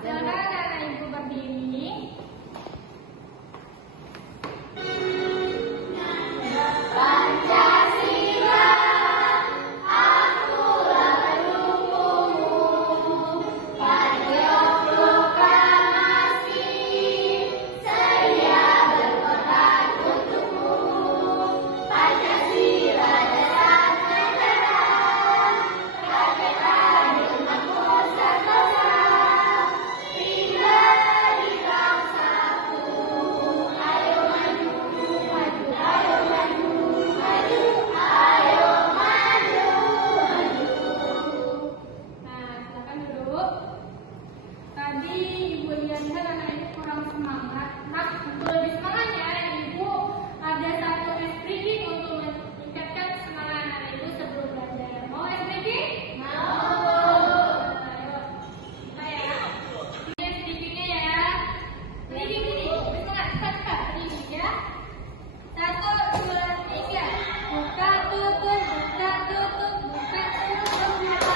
Silakan anak ibu berdiri. Tadi ibu lihat anak ibu kurang semangat. Nah, untuk lebih semangatnya ibu ada satu SPG untuk meningkatkan semangat anak ibu sebelum belajar. Mau SPG? Mau. Ayo, kita ya. Ini SPG-nya ya. Ini. Semangat, cepat. Ini ya. 1, 2, 3. Buka, tutup, buka, tutup, buka, tutup, buka,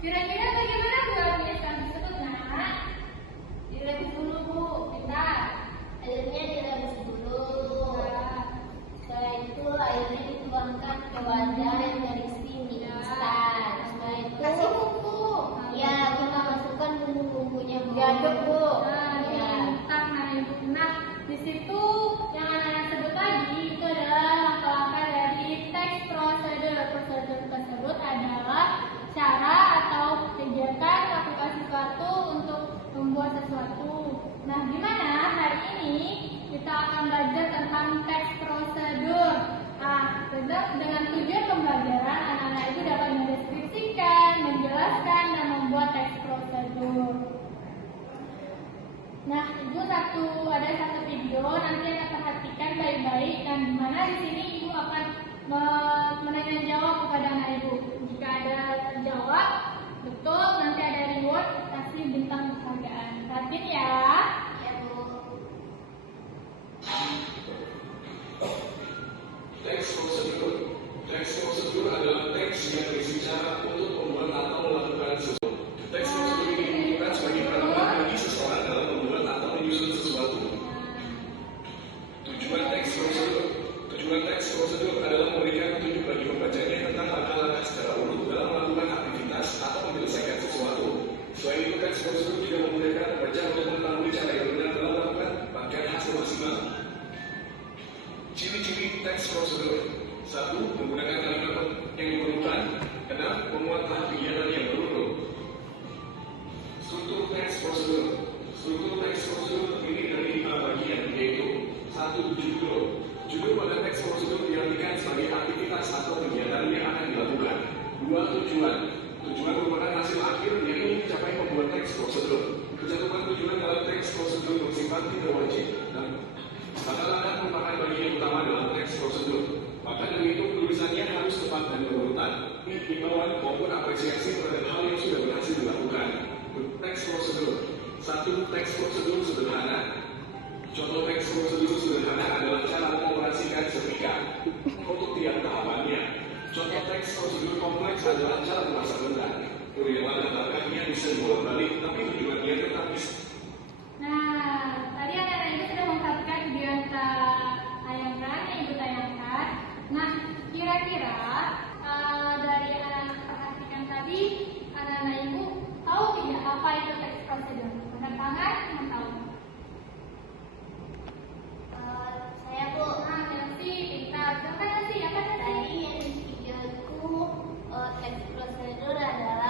kira-kira bagaimana buat mie instan tersebut, nak? Direbus dulu, Bu. Bentar. Airnya direbus dulu. Setelah itu airnya dituangkan ke wadah yang dari mie instan. Setelah itu Kasih bumbu. ya kita masukkan bumbu-bumbunya, diaduk, Bu. Ya. Nah, di situ yang anak-anak sebut tadi itu adalah langkah-langkah dari teks prosedur. Prosedur tersebut adalah cara atau kegiatan melakukan sesuatu untuk membuat sesuatu. Nah, gimana hari ini kita akan belajar tentang teks prosedur. Nah, dengan tujuan pembelajaran anak-anak itu dapat mendeskripsikan, menjelaskan, dan membuat teks prosedur. Nah, ibu ada satu video nanti akan perhatikan baik-baik dan di mana di sini ibu akan menanya jawab kepada anak ibu. Jika ada jawab betul, nanti ada reward, kasih bintang penghargaan. Perhatiin ya. Ya, Bu. Teks prosedur. Teks prosedur adalah teks yang berisi cara untuk membuat atau melakukan sesuatu. Teks prosedur ini dibutuhkan sebagai panduan bagi seseorang dalam membuat atau menyusun sesuatu. Tujuan teks prosedur adalah memberikan petunjuk bagi pembacanya tentang langkah-langkah secara urut dalam melakukan aktivitas atau menyelesaikan sesuatu. Selain itu, teks prosedur juga memudahkan pembaca untuk mengetahui cara yang benar dalam melakukan bahkan hasil maksimal. Ciri-ciri teks prosedur. 1. Menggunakan kalimat yang diperlukan. 6. Memuatlah kegiatan yang berurut. Struktur teks prosedur. Struktur teks prosedur terdiri dari 5 bagian, yaitu 1. Judul. Judul pada teks prosedur diartikan sebagai aktivitas atau kegiatan yang akan dilakukan. 2. Tujuan. Tujuan merupakan hasil akhir yang ingin dicapai pembuat teks prosedur. Kecantuman tujuan dalam teks prosedur bersifat tidak wajib dan langkah-langkah merupakan bagian utama dalam teks prosedur. Maka dari itu tulisannya harus tepat dan berurutan. Himbauan maupun apresiasi terhadap hal yang sudah berhasil dilakukan. Teks prosedur. 1. Teks prosedur sederhana. Contoh teks prosedur sederhana adalah cara mengoperasikan setrika untuk tiap tahapannya. Contoh teks prosedur kompleks adalah cara memasak rendang. Urewa dan langkahnya bisa dibolak-balik, tapi tujuannya tetap bisa. Nah, tadi anak-anak ibu sudah memperhatikan video yang ibu tayangkan. Nah, kira-kira dari anak-anak perhatikan tadi, anak-anak ibu tahu tidak apa itu teks prosedur? Angkat tangan, yang tahu. Saya, Bu. Nah, Nancy, pintar. Siapa Nancy? Apa tadi? Tadi yang di videoku teks prosedur adalah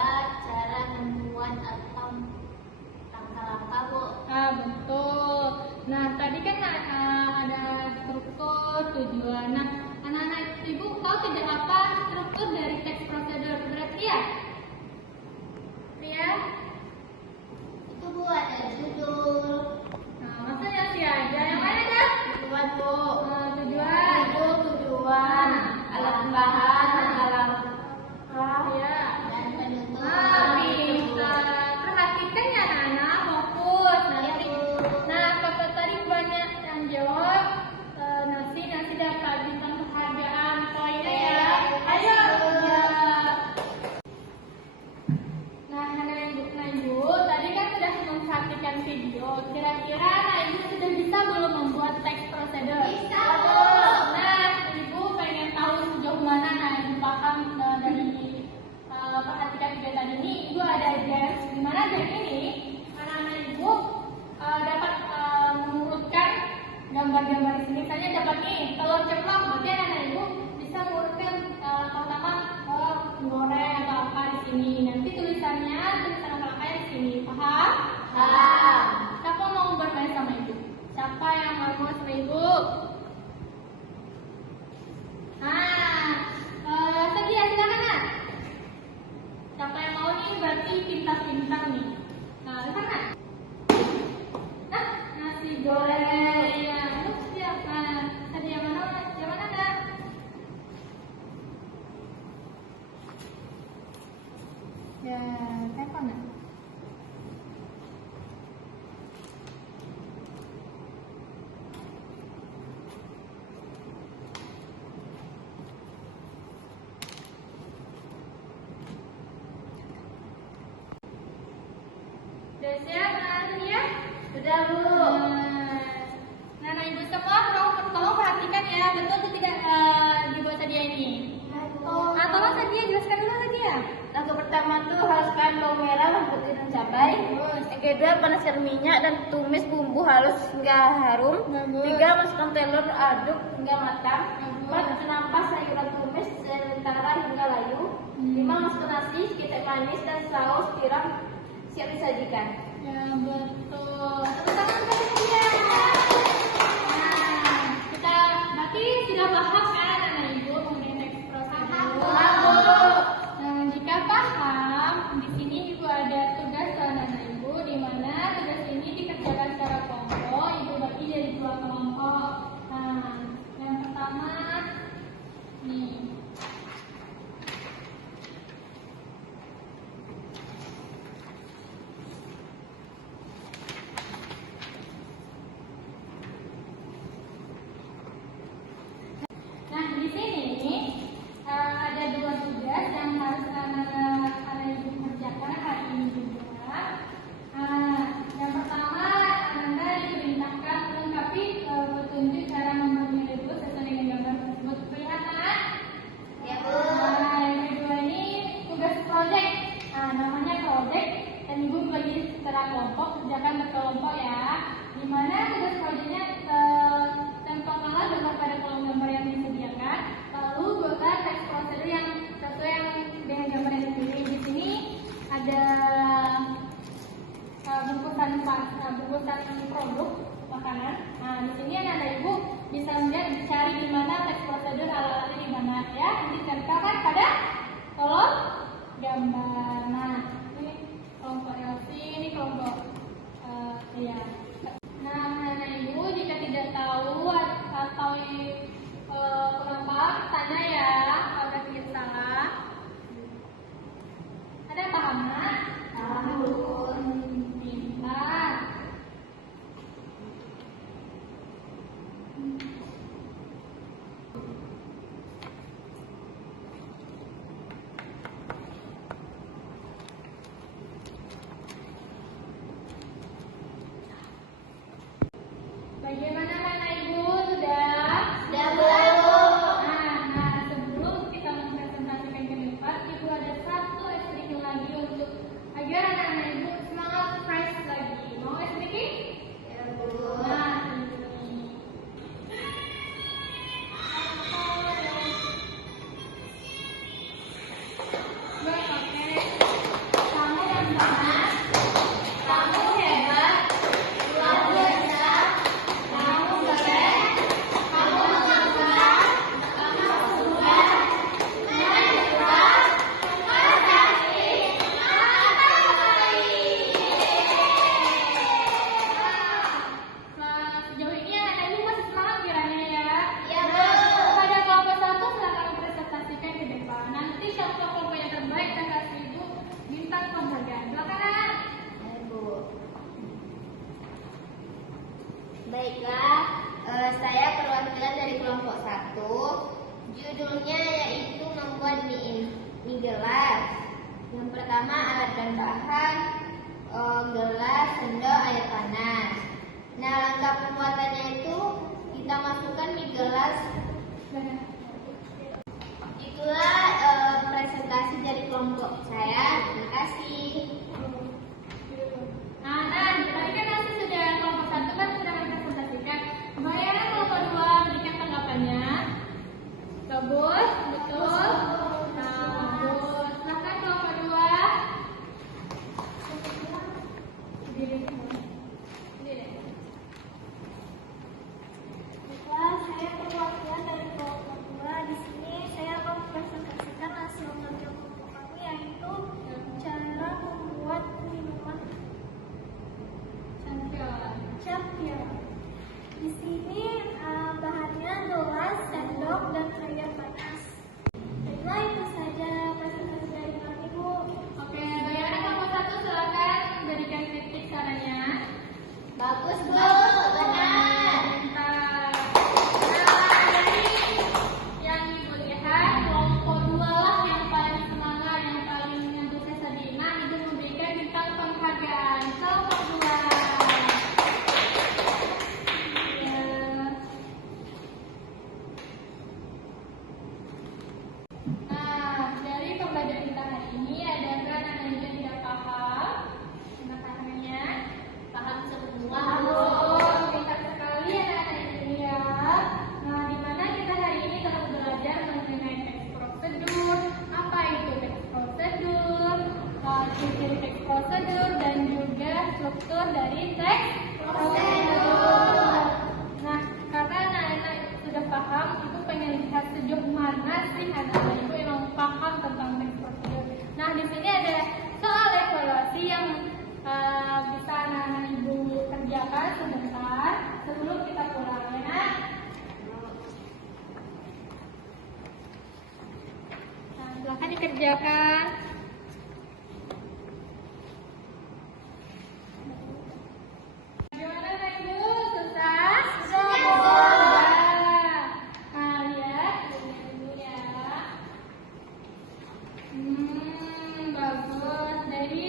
sini. Paham? Paham. Siapa mau bermain sama ibu? Siapa yang mau sama ibu? Sedia, silakan nak. Siapa yang mau nih berarti pintar-pintar nih. Nah, lihat nak. Nah, nasi goreng. Ya, lu siap. Sedia mana? Yang mana nak? Ya, telepon nak. Sudah siap, Nadia? Sudah, Bu. Nah, ibu semua tolong perhatikan ya, betul atau tidak dibuat Nadia ini? Betul. Nah, tolong Nadia jelaskan dulu Nadia. Langkah pertama tuh haluskan bawang merah, bawang putih dan cabai. Yang kedua panaskan minyak dan tumis bumbu halus hingga harum. Tiga masukkan telur, aduk hingga matang. Empat menampas sayuran tumis sementara hingga layu. Lima masukkan nasi, ketek manis dan saus tiram siap disajikan. Ya, betul. Tepuk tangan untuk Nadia. Nah, kita berarti sudah paham kan anak ibu mengenai teks prosedur. Nah, jika paham, di sini ibu ada tugas anak ibu, di mana tugas ini dikerjakan secara kelompok. Ibu bagi jadi 2 kelompok. Nah, yang pertama nih. Nah, di sini ada 2 tugas yang harus anak ibu kerjakan hari ini juga. Yang pertama, Anda diperintahkan melengkapi petunjuk cara membuat label sesuai dengan gambar tersebut. Kelihatan? Ya, Bu. Nah, yang kedua ini tugas project. Namanya project dan ibu bagi secara kelompok, kerjakan berkelompok ya. Dimana tugas projectnya tempelkanlah gambar pada kolom gambar yang disediakan, lalu buatlah teks prosedur yang sesuai dengan gambar yang dipilih. Di sini ada bungkusan produk makanan. Nah, di sini anak ibu bisa melihat cari di mana teks prosedur alat-alatnya di mana ya. Nanti tempelkan pada kolom gambar. Nah, ini kelompok Elsie, ini kelompok ya. Nah, anak ibu jika tidak tahu atau kenapa tanya ya kalau ada salah. Ada yang paham nak? Paham, Bu. Pintar. Bagaimana anak ibu? Sudah? Sudah, Bu. Nah, sebelum kita mempresentasikan ke depan, ibu ada satu speaking lagi untuk agar anak-anak ibu semangat fresh lagi. Mau speaking? Ya, Bu. Nah, ini. Baik, oke. Kamu yang semangat. Kamu hebat, luar biasa. Kamu keren. Kamu menyenangkan. Kamu segar. Kamu hebat. Kamu cantik. Kamu baik. Nah, sejauh ini anak ibu masih semangat kiranya ya. Ya, Bu. Kepada kelompok 1 silakan presentasikan ke depan. Nanti siapa kelompok yang terbaik dan kasih ibu bintang penghargaan. Silakan. Ya, Bu. Baiklah, saya perwakilan dari kelompok 1. Judulnya yaitu membuat mie gelas. Yang pertama alat dan bahan, gelas, sendok, air panas. Nah, langkah pembuatannya itu kita masukkan mie gelas. Itulah presentasi dari kelompok saya. Terima kasih. Nah, tadi kan nanti sudah kelompok 1 kan sudah presentasikan. Bagaimana kelompok 2 berikan tanggapannya? Bagus, betul. Nah, bagus. Silakan kelompok 2. struktur dari teks prosedur. Nah, karena anak-anak sudah paham, Ibu pengen lihat sejauh mana sih anak-anak Ibu yang paham tentang teks prosedur. Nah, di sini ada soal evaluasi yang bisa anak-anak Ibu kerjakan sebentar sebelum kita pulang ya, Nak. Nah, silakan dikerjakan. Gimana Nak Ibu? Susah? Sudah. Nah, lihat dulu ya. Bagus. Dari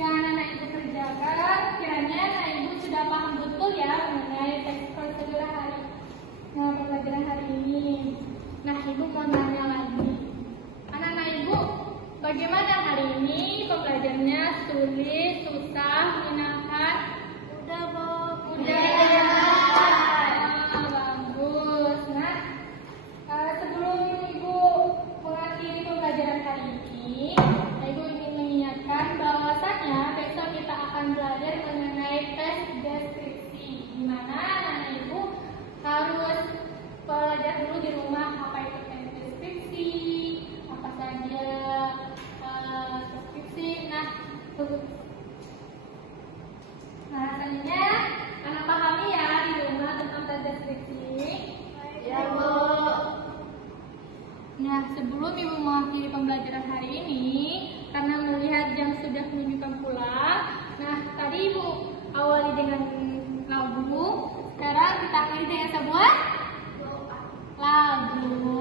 yang anak Ibu kerjakan, kiranya anak Ibu sudah paham betul ya mengenai teks prosedur pembelajaran hari ini. Nah, Ibu mau nanya lagi. Anak-anak Ibu, bagaimana hari ini pembelajarannya? Sulit, susah, menyenangkan? Udah, Bu. Udah. Bagus. Nah, sebelum Ibu mengakhiri pembelajaran hari ini, Ibu ingin mengingatkan bahwasannya besok kita akan belajar mengenai tes deskripsi, di mana anak Ibu harus belajar dulu di rumah apa itu tes deskripsi, apa saja deskripsi. Nah, selanjutnya anak pahami ya di rumah tentang tes deskripsi. Ya, Bu. Nah, sebelum Ibu mengakhiri pembelajaran hari ini, karena melihat jam sudah menunjukkan pulang, nah tadi Ibu awali dengan lagu, sekarang kita akhiri dengan sebuah lagu.